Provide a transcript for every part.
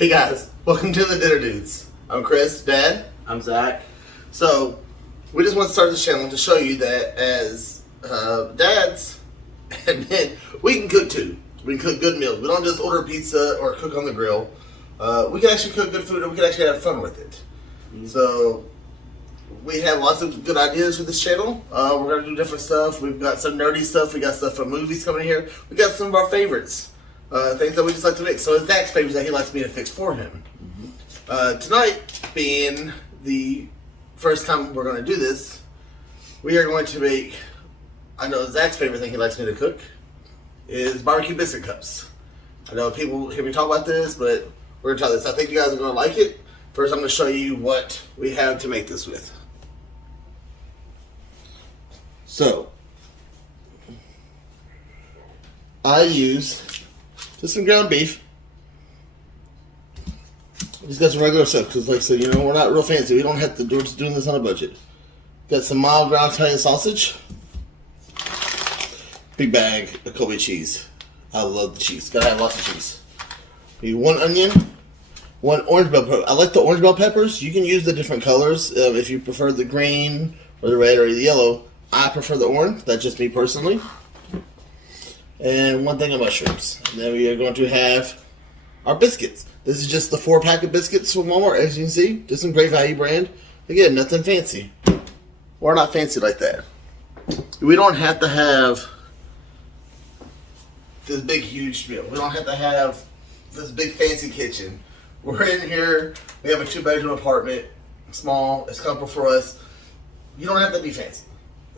Hey guys, welcome to the Dinner Dudes. I'm Chris, Dad. I'm Zach. So, we just want to start this channel to show you that as dads and men, we can cook too. We can cook good meals. We don't just order pizza or cook on the grill. We can actually cook good food and we can actually have fun with it. So, we have lots of good ideas for this channel. We're going to do different stuff. We've got some nerdy stuff. We got stuff from movies coming here. We got some of our favorites. Things that we just like to mix. So it's Zach's favorites that he likes me to fix for him. Tonight, being the first time we're going to do this, we are going to make, I know Zach's favorite thing he likes me to cook is BBQ Biscuit cups. I know people hear me talk about this, but we're going to try this. I think you guys are going to like it. First, I'm going to show you what we have to make this with. So, I use just some ground beef. Just got some regular stuff because, like I said, you know, we're not real fancy. We don't have to. We're just doing this on a budget. Got some mild ground Italian sausage. Big bag of Kobe cheese. I love the cheese. Gotta have lots of cheese. Need one onion, one orange bell pepper. I like the orange bell peppers. You can use the different colors if you prefer the green or the red or the yellow. I prefer the orange. That's just me personally. And one thing of mushrooms. And then we are going to have our biscuits. This is just the 4-pack of biscuits from Walmart, as you can see. Just some great value brand. Again, nothing fancy. We're not fancy like that. We don't have to have this big, huge meal. We don't have to have this big, fancy kitchen. We're in here. We have a 2-bedroom apartment. Small. It's comfortable for us. You don't have to be fancy.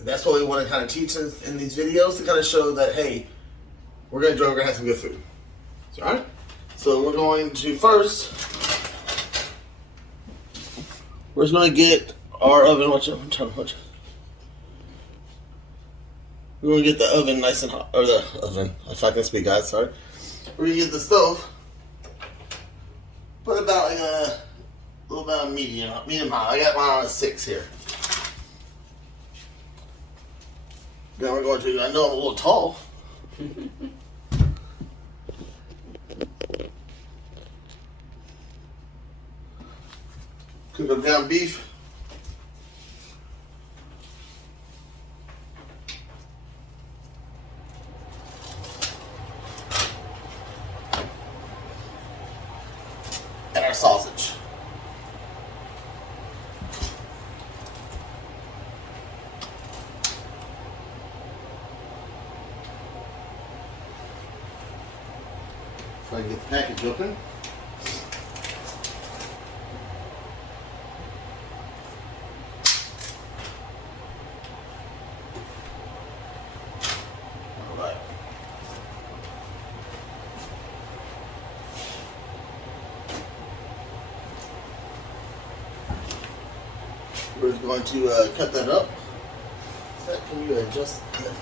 That's what we want to kind of teach in these videos, to kind of show that, hey, we're going to enjoy, we're going to have some good food. So, all right? So we're going to first, we're just going to get our oven, we're going to get the oven nice and hot, or the oven, if I can speak, guys, sorry. We're going to get the stove, put about like a little bit of medium high. I got mine on a 6 here. Then we're going to, I know I'm a little tall. Cook up ground beef. And our sausage. So I can get the package open. Alright. We're just going to cut that up. Can you adjust that?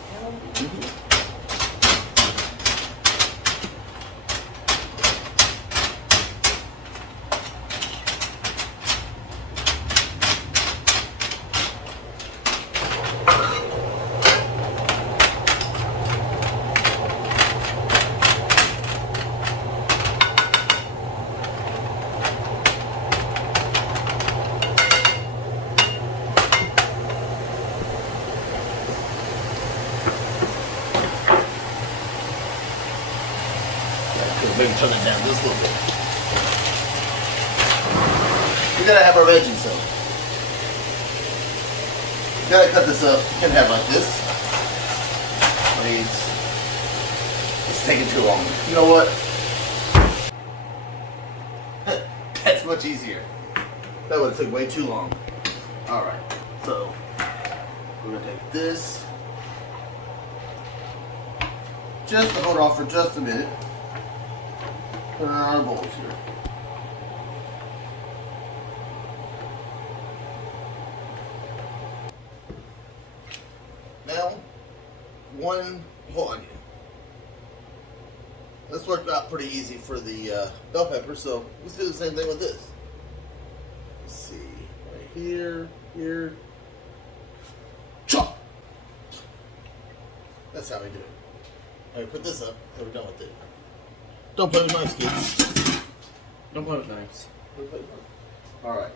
Maybe turn it down just a little bit. We gotta have our veggies, so we gotta cut this up. You can have like this. Please. It's taking too long. You know what? That's much easier. That would have took way too long. Alright, so we're gonna take this. Just to hold off for just a minute. Put in our bowls here. Now, one whole onion. This worked out pretty easy for the bell pepper, so let's do the same thing with this. Let's see, right here, chop. That's how we do it. All right, put this up, and we're done with it. Don't play with my kids. I'm playing with knives. Alright.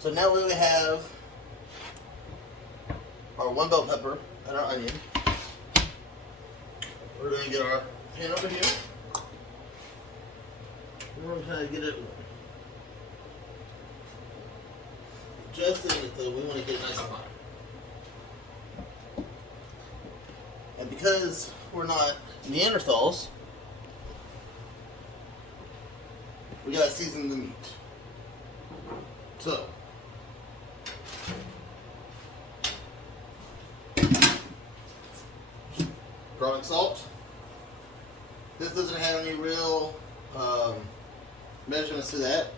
So now we have our one bell pepper and our onion. We're going to get our pan over here. We're going to kind of get it just in it though. We want to get it nice and hot. And because we're not Neanderthals, we gotta season the meat. So, garlic salt. This doesn't have any real measurements to that.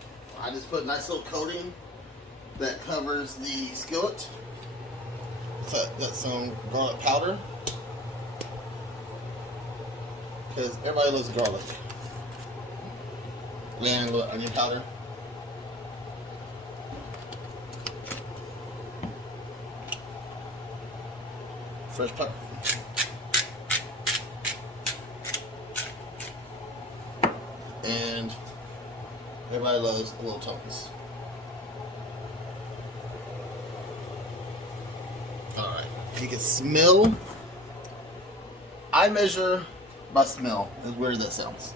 I just put a nice little coating that covers the skillet. So got some garlic powder, because everybody loves garlic. And a little onion powder. Fresh pepper. And everybody loves a little tongs. Alright, you can smell. I measure by smell, as weird as that sounds.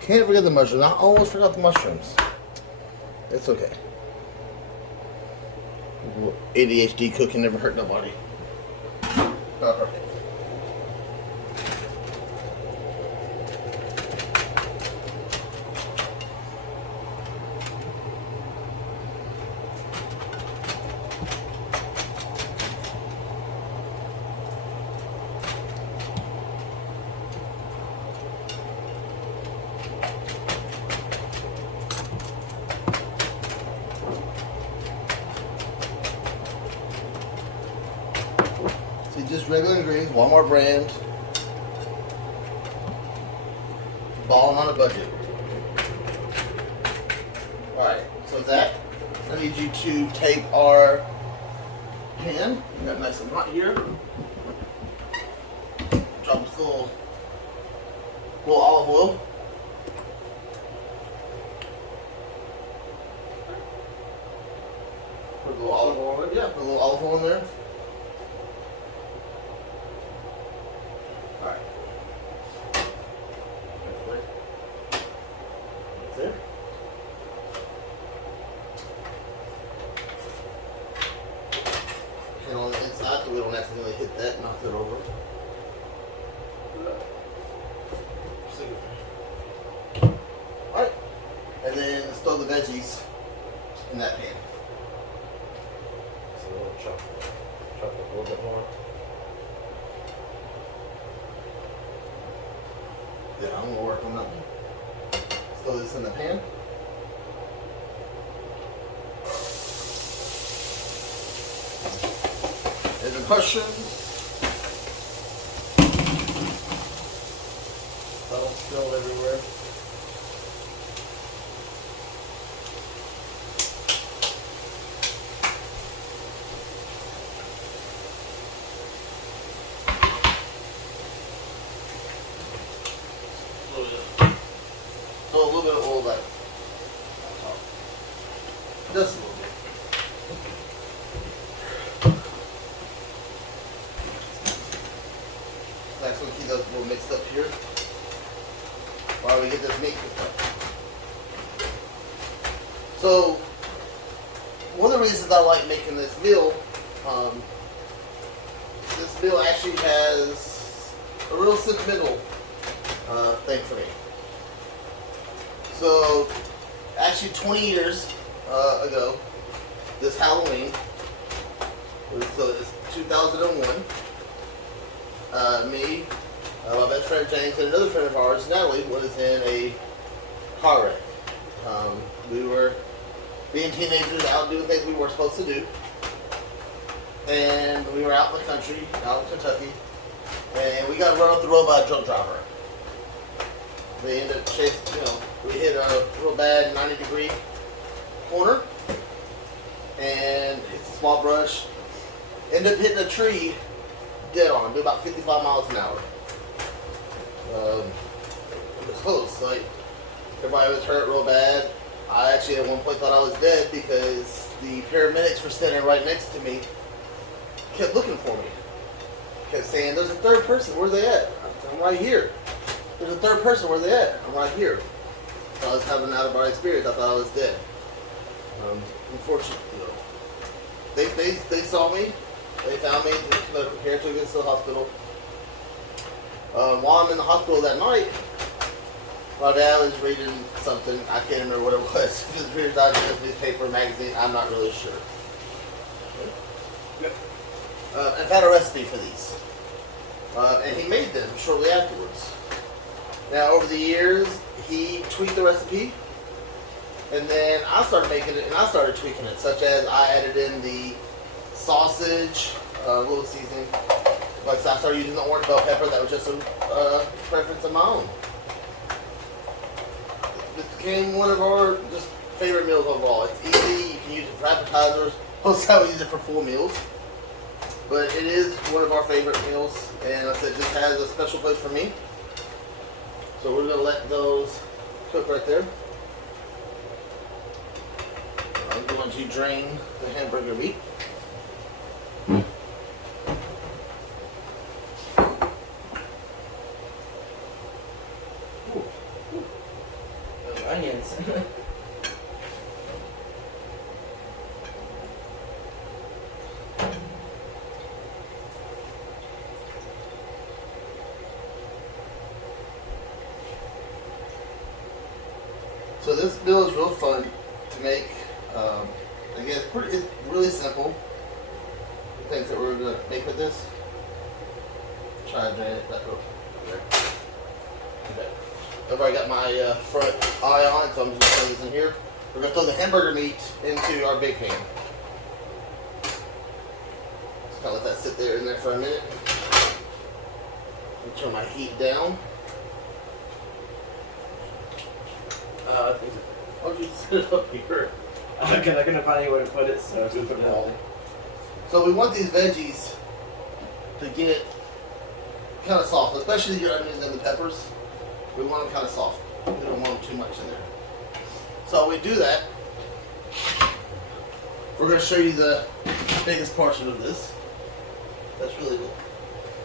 Can't forget the mushrooms. I almost forgot the mushrooms. It's okay. ADHD cooking never hurt nobody. Alright. Just regular ingredients, Walmart brand. Balling on a budget. Alright, so that, I need you to take our pan, got it nice and hot here. Drop this little olive oil. Put a little olive oil in there. Yeah, put a little olive oil in there. There. And on the inside, so we don't accidentally hit that and knock it over. Alright. And then let's throw the veggies in that pan. So we'll chop it a little bit more. Yeah, I'm gonna work on that one. Throw this in the pan. And the mushrooms. That'll spill everywhere. So a little bit of oil back on top. Just a little bit. Next one, keep those a little mixed up here while we get this meat cooked up. So, one of the reasons I like making this meal actually has a real sentimental thing for me. So, actually 20 years ago, this Halloween, so it's 2001, me, my best friend James, and another friend of ours, Natalie, was in a car wreck. We were being teenagers out doing things we weren't supposed to do. And we were out in the country, out in Kentucky, and we got run off the road by a drunk driver. They ended up chasing, we hit a real bad 90-degree corner and hit a small brush. Ended up hitting a tree dead on, do about 55 miles an hour. It was close, like everybody was hurt real bad. I actually at one point thought I was dead because the paramedics were standing right next to me, kept looking for me, kept saying, "There's a third person, where's they at?" I'm right here. "There's a third person, where they at?" I'm right here. So I was having an out-of-body experience. I thought I was dead. Unfortunately, they saw me. They found me. They prepared to get to the hospital. While I'm in the hospital that night, my dad was reading something. I can't remember what it was. If it was Reader's Digest, newspaper, magazine. I'm not really sure. I've had a recipe for these. And he made them shortly afterwards. Now, over the years, he tweaked the recipe, and then I started making it, and I started tweaking it, such as I added in the sausage, a little seasoning. Like I started using the orange bell pepper. That was just a preference of my own. This became one of our just favorite meals overall. It's easy. You can use it for appetizers. Most of the time, we use it for full meals. But it is one of our favorite meals, and like I said, it just has a special place for me. So we're going to let those cook right there. I'm going to drain the hamburger meat. Those onions. So this meal is real fun to make. Again, it's really simple. The things that we're going to make with this. Try to drain it back over there. Okay. I've already got my front eye on, so I'm just going to throw this in here. We're going to throw the hamburger meat into our big pan. Just kind of let that sit there in there for a minute. Turn my heat down. I think I'll just sit it up here. I couldn't find anywhere to put it, so I just put it out there. So we want these veggies to get kind of soft, especially your onions and the peppers. We want them kind of soft. We don't want them too much in there. So we do that. We're going to show you the biggest portion of this. That's really cool.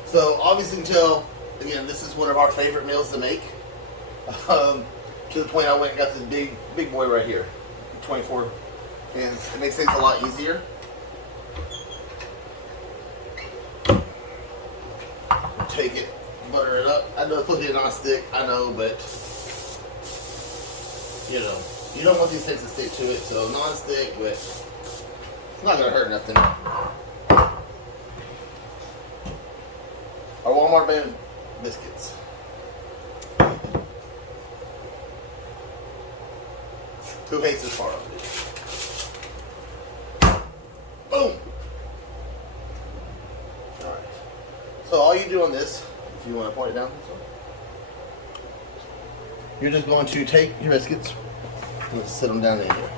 So obviously you can tell, again, this is one of our favorite meals to make. To the point I went and got this big boy right here, 24, and it makes things a lot easier. Take it, butter it up. I know it's supposed to be a non-stick, I know, but you don't want these things to stick to it, so non-stick, but it's not gonna hurt nothing. Our Walmart brand biscuits. Who hates this part of it? Boom! Alright. So all you do on this, if you want to point it down, you're just going to take your biscuits and sit them down in here.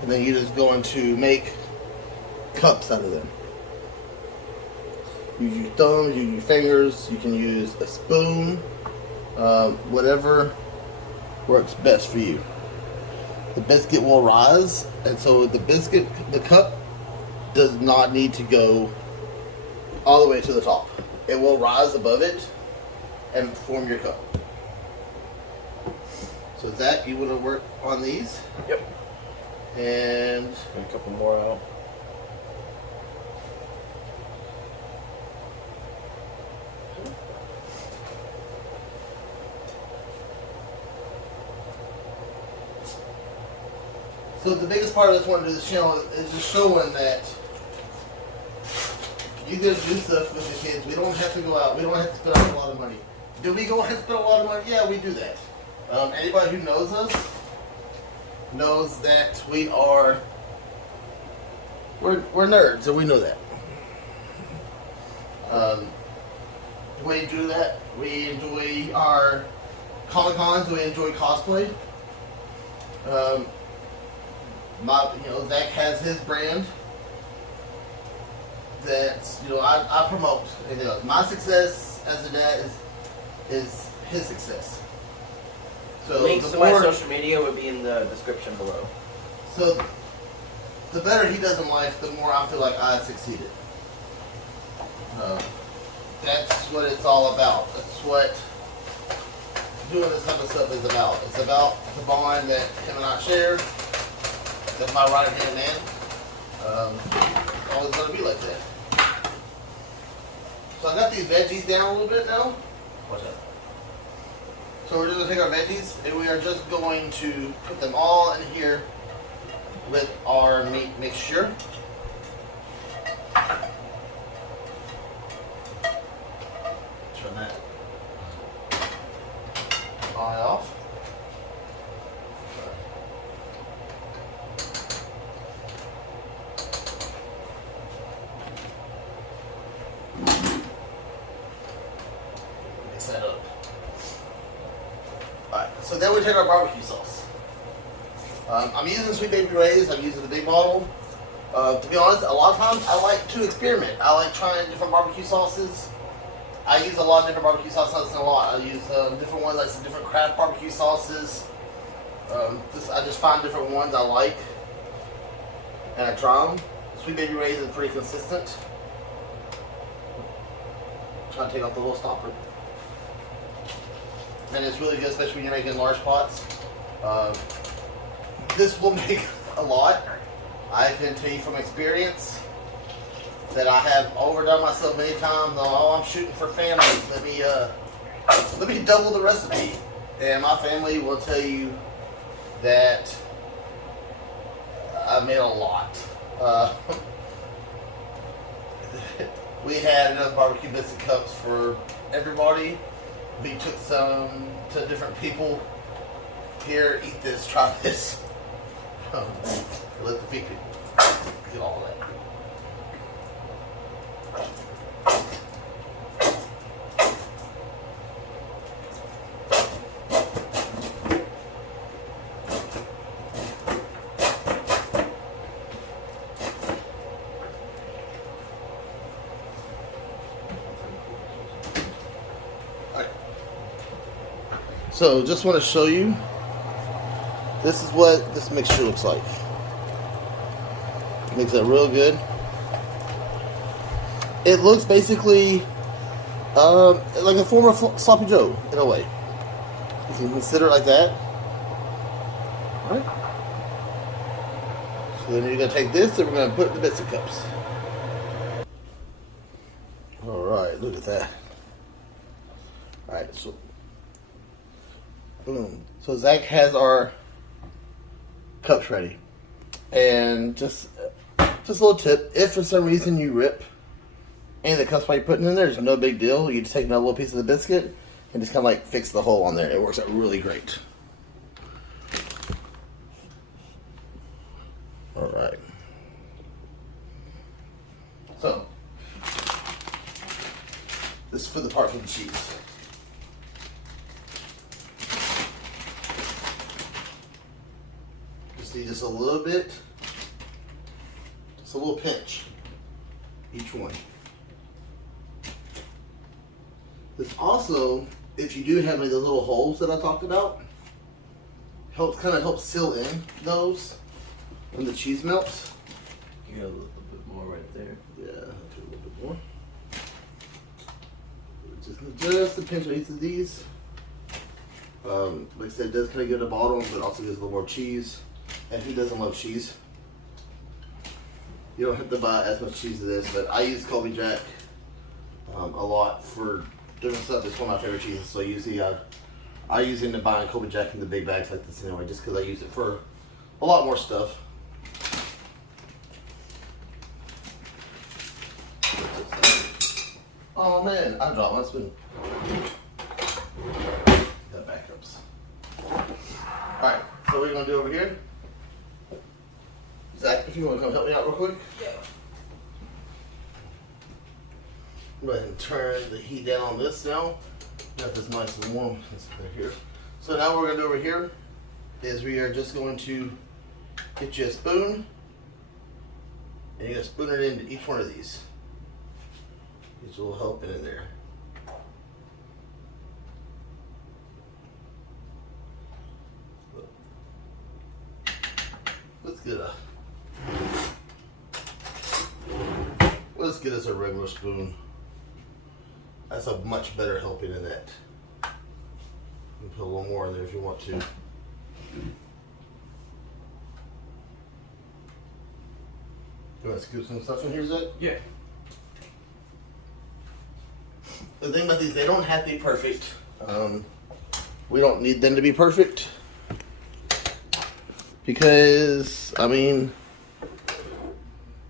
And then you're just going to make cups out of them. Use your thumbs, use your fingers, you can use a spoon, whatever works best for you. The biscuit will rise, and so the cup does not need to go all the way to the top. It will rise above it and form your cup. So Zach, you want to work on these? Yep. And Get a couple more out. so the biggest part of this one to this channel is just showing that you can do stuff with the kids. We don't have to go out. We don't have to spend a lot of money. Do we go ahead and spend a lot of money? Yeah, we do that. Anybody who knows us knows that we're nerds, and we know that. We do that. We enjoy our Comic Cons. We enjoy cosplay. Zach has his brand that I promote. My success as a dad is his success. So Links to my social media would be in the description below. So the better he does in life, the more I feel like I succeeded. That's what it's all about. That's what doing this type of stuff is about. It's about the bond that him and I share. That's my right hand man. It's always going to be like that. So I got these veggies down a little bit now. Watch out. So we're just going to take our veggies and we are just going to put them all in here with our meat mixture. Turn that eye off. Mix that up. Alright, so then we take our barbecue sauce. I'm using Sweet Baby Ray's. I'm using the big bottle. To be honest, a lot of times I like to experiment. I like trying different barbecue sauces. I use a lot of different barbecue sauces a lot. I use different ones, like some different craft barbecue sauces. I just find different ones I like, and I try them. Sweet Baby Ray's is pretty consistent. Trying to take off the little stopper. And it's really good, especially when you're making large pots. This will make a lot. I can tell you from experience that I have overdone myself many times. Oh, I'm shooting for family. Let me double the recipe. And my family will tell you that I made a lot. We had enough barbecue biscuit cups for everybody. We took some to different people. Here, eat this, try this. Let the people get all that. So just want to show you, this is what this mixture looks like. Makes it real good. It looks basically like a form of sloppy joe in a way. You can consider it like that. Alright. So then you're going to take this and we're going to put it in the biscuit cups. Alright, look at that. Alright, so boom. So Zach has our cups ready. And just a little tip, if for some reason you rip any of the cups while you're putting in there, it's no big deal. You just take another little piece of the biscuit and just kind of like fix the hole on there. It works out really great. Alright. So, this is for the part for the cheese. Just need just a little bit. Just a little pinch. Each one. This also, if you do have any of those little holes that I talked about, helps seal in those when the cheese melts. You got a little bit more right there. Yeah, I'll do a little bit more. Just a pinch on each of these. Like I said, it does kind of give it a bottom, but also gives a little more cheese. And who doesn't love cheese? You don't have to buy as much cheese as this, but I use Colby Jack a lot for different stuff. It's one of my favorite cheeses, so I usually end up buying Colby Jack in the big bags like this anyway, just because I use it for a lot more stuff. Oh man, I dropped my spoon. Got backups. Alright, so what we're gonna do over here. Zach, if you want to come help me out real quick. Yeah. Go ahead and turn the heat down on this now. Got this nice and warm right here. So now what we're gonna do over here is we are just going to get you a spoon, and you're gonna spoon it into each one of these. Get a little help in there. Let's get us a regular spoon. That's a much better helping in that. You can put a little more in there if you want to. You want to scoop some stuff in here, Zach? Yeah. The thing about these, they don't have to be perfect. We don't need them to be perfect. Because, I mean,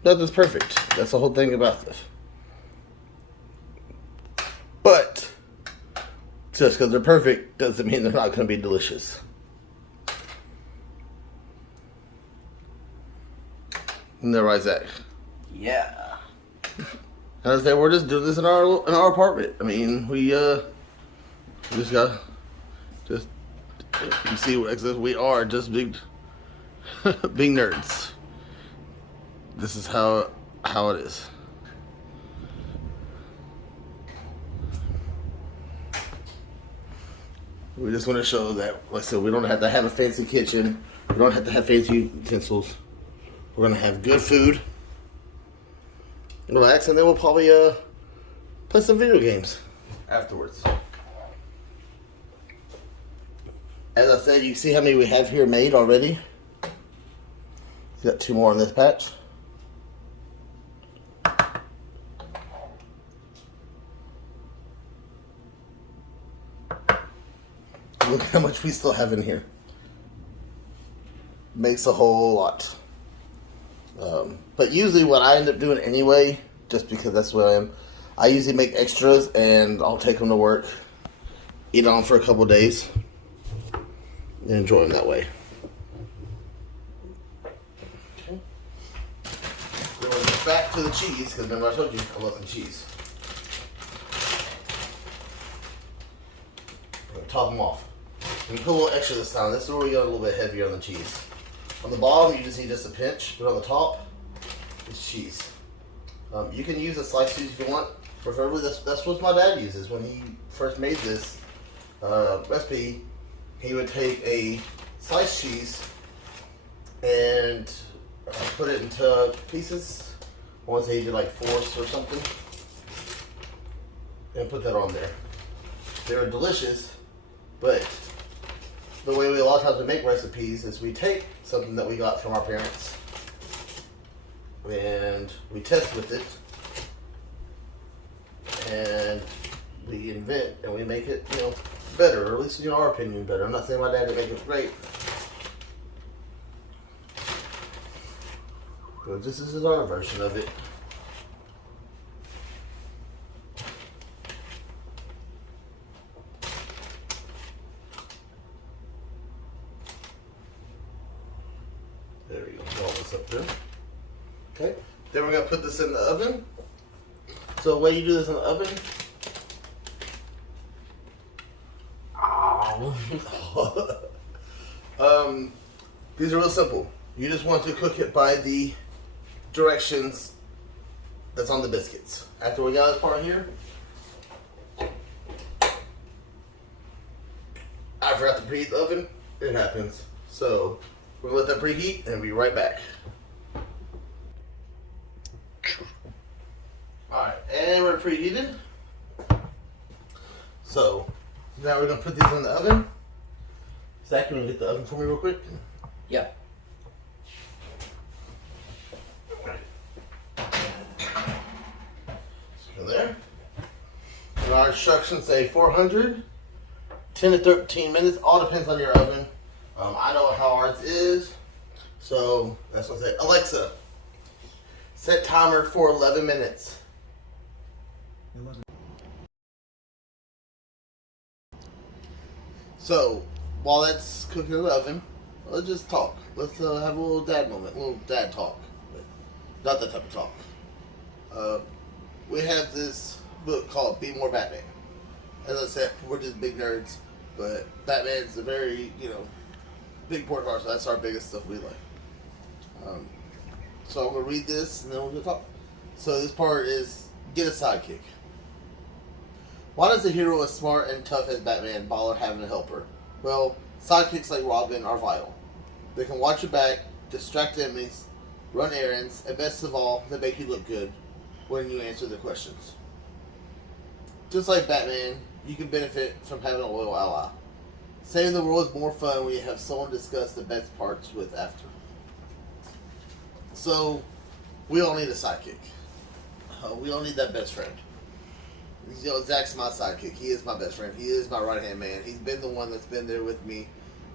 nothing's perfect. That's the whole thing about this. But, just because they're perfect doesn't mean they're not going to be delicious. Isn't that right, Zach? Yeah. I say we're just doing this in our apartment. I mean, we just got you see we are just big big nerds. This is how it is. We just want to show that, like I said, we don't have to have a fancy kitchen. We don't have to have fancy utensils. We're gonna have good food, relax, and then we'll probably play some video games afterwards. As I said, you see how many we have here made already. We got 2 more in this batch. Look how much we still have in here. Makes a whole lot. But usually what I end up doing anyway, just because that's what I am, I usually make extras and I'll take them to work, eat on for a couple days, and enjoy them that way. Okay. Then we'll get back to the cheese, because remember I told you I love the cheese. I'm going to top them off. And put a little extra this time. This is where we go a little bit heavier on the cheese. On the bottom, you just need just a pinch, but on the top, it's cheese. You can use a sliced cheese if you want. Preferably, that's what my dad uses. When he first made this recipe, he would take a sliced cheese and put it into pieces. I want to say he did like 4 or something, and put that on there. They're delicious, but the way we a lot of times we make recipes is we take something that we got from our parents and we test with it and we invent and we make it, better, or at least in our opinion better. I'm not saying my dad didn't make it great, but this is our version of it. There we go, all this up there. Okay, then we're gonna put this in the oven. So the way you do this in the oven, these are real simple. You just want to cook it by the directions that's on the biscuits. After we got this part here, I forgot to preheat the oven. It happens. So we're gonna let that preheat and be right back. Alright, and we're preheated. So now we're gonna put these in the oven Zach, you want to get the oven for me real quick? Yeah. So there. And our instructions say 400, 10 to 13 minutes. All depends on your oven. I know how ours is, so that's what I say. Alexa, set timer for 11 minutes. So while that's cooking in the oven, let's just talk. Let's have a little dad moment, a little dad talk. Not that type of talk. We have this book called Be More Batman. As I said, we're just big nerds, but Batman's a very, big part of ours. So that's our biggest stuff we like. So I'm gonna read this and then we're gonna talk. So this part is get a sidekick. Why does a hero as smart and tough as Batman bother having a helper? Well, sidekicks like Robin are vital. They can watch your back, distract enemies, run errands, and best of all, they make you look good when you answer the questions. Just like Batman, you can benefit from having a loyal ally. Saving the world is more fun when you have someone to discuss the best parts with after. So, we all need a sidekick. We all need that best friend. Zach's my sidekick. He is my best friend. He is my right-hand man. He's been the one that's been there with me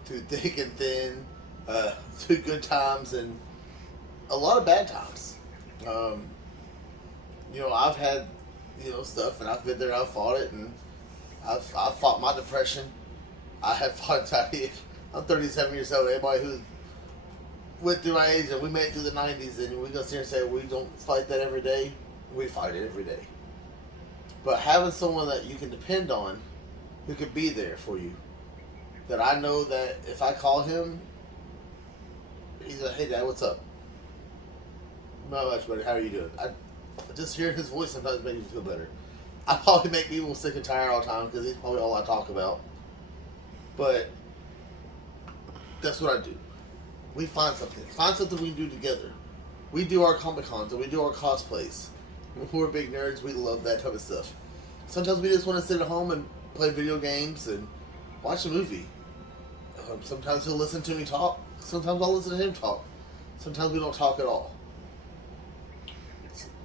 through thick and thin, through good times and a lot of bad times. I've had, stuff, and I've been there, I've fought it, and I've fought my depression. I have fought anxiety. I'm 37 years old. Anybody who went through my age and we made it through the 90s, and we go sit here and say we don't fight that every day, we fight it every day. But having someone that you can depend on, who can be there for you, that I know that if I call him, he's like, hey Dad, what's up? Not much, buddy. How are you doing? Just hearing his voice sometimes makes me feel better. I probably make people sick and tired all the time because he's probably all I talk about. But that's what I do. We find something. Find something we can do together. We do our Comic Cons and we do our cosplays. We're big nerds. We love that type of stuff. Sometimes we just want to sit at home and play video games and watch a movie. Sometimes he'll listen to me talk. Sometimes I'll listen to him talk. Sometimes we don't talk at all.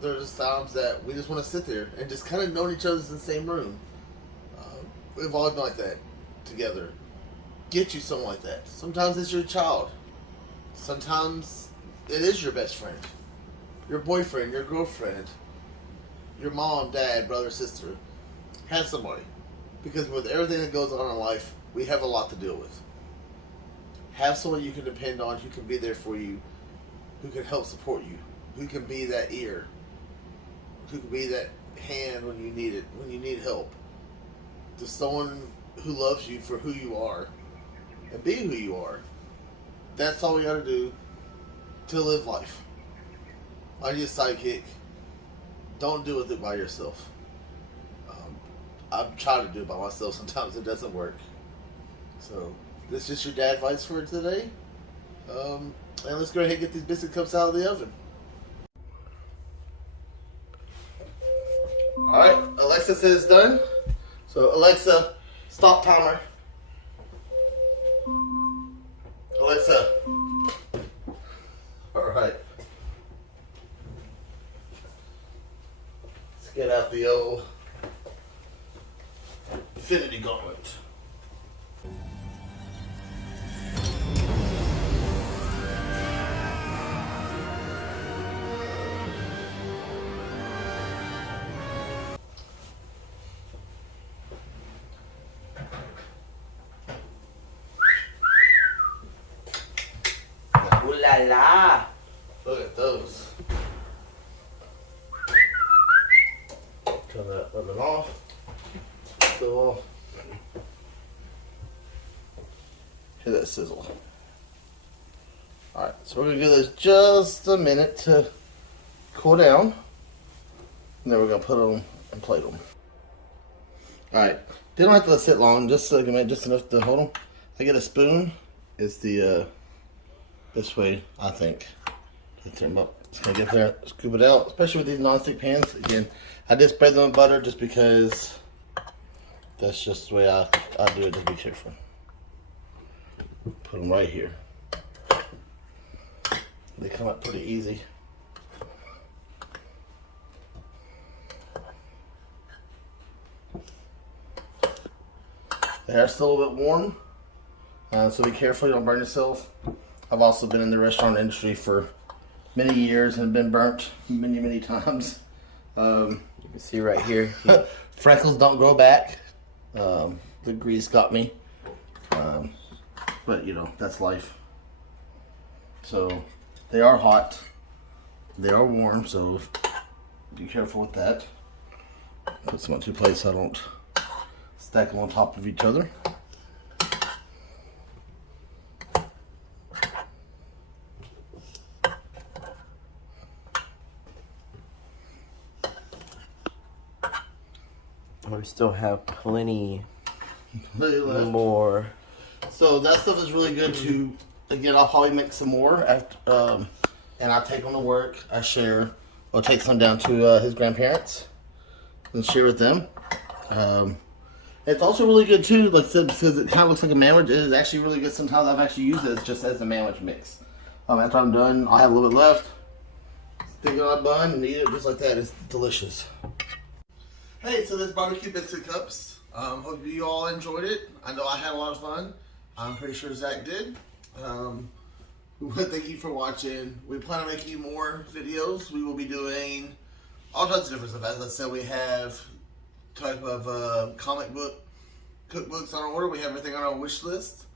There's times that we just want to sit there and just kind of know each other's in the same room. We've always been like that together. Get you someone like that. Sometimes it's your child. Sometimes it is your best friend, your boyfriend, your girlfriend, your mom, dad, brother, sister. Have somebody. Because with everything that goes on in life, we have a lot to deal with. Have someone you can depend on, who can be there for you, who can help support you, who can be that ear, who can be that hand when you need it, when you need help. Just someone who loves you for who you are and be who you are. That's all we gotta do to live life. Find you a sidekick. Don't do it by yourself. I've tried to do it by myself. Sometimes it doesn't work. So this is just your dad advice for today. And let's go ahead and get these biscuit cups out of the oven. Alright, Alexa says it's done. So Alexa, stop timer. Alexa. Alright. Let's get out the old Infinity Gauntlet. Ooh la la! Look at those. Turn that oven off. Go off. Hear that sizzle. Alright, so we're going to give this just a minute to cool down. And then we're going to put them and plate them. Alright, they don't have to sit long, just so they can make just enough to hold them. I get a spoon. It's the best way, I think, to turn them up. Just gonna get there, scoop it out, especially with these non-stick pans. Again, I did spread them with butter just because that's just the way I do it. Just be careful. Put them right here. They come up pretty easy. They are still a little bit warm, so be careful you don't burn yourself. I've also been in the restaurant industry for many years and been burnt many times. You can see right here. Freckles don't grow back. The grease got me. But you know, that's life. So they are hot. They are warm, so be careful with that. Put some on two plates so I don't stack them on top of each other. We still have plenty Left. more. So that stuff is really good to, again, I'll probably make some more after, and I take them to work. I share, I'll take some down to his grandparents and share with them. It's also really good too, like I said, because it kind of looks like a sandwich. It is actually really good. Sometimes I've actually used it just as a sandwich mix. After I'm done, I'll have a little bit left. Stick it on a bun and eat it just like that. It's delicious. Hey, so this BBQ Biscuit cups. Hope you all enjoyed it. I know I had a lot of fun. I'm pretty sure Zach did. Thank you for watching. We plan on making more videos. We will be doing all kinds of different stuff. As I said, we have type of comic book cookbooks on order. We have everything on our wish list.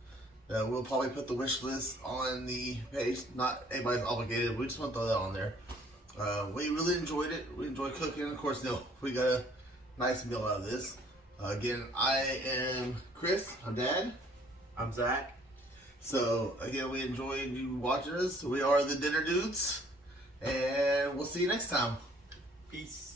We'll probably put the wish list on the page. Not anybody's obligated. We just want to throw that on there. We really enjoyed it. We enjoyed cooking. Of course, we got a nice meal out of this. Again, I am Chris. I'm Dad. I'm Zach. So, again, we enjoyed you watching us. We are the Dinner Dudes. And we'll see you next time. Peace.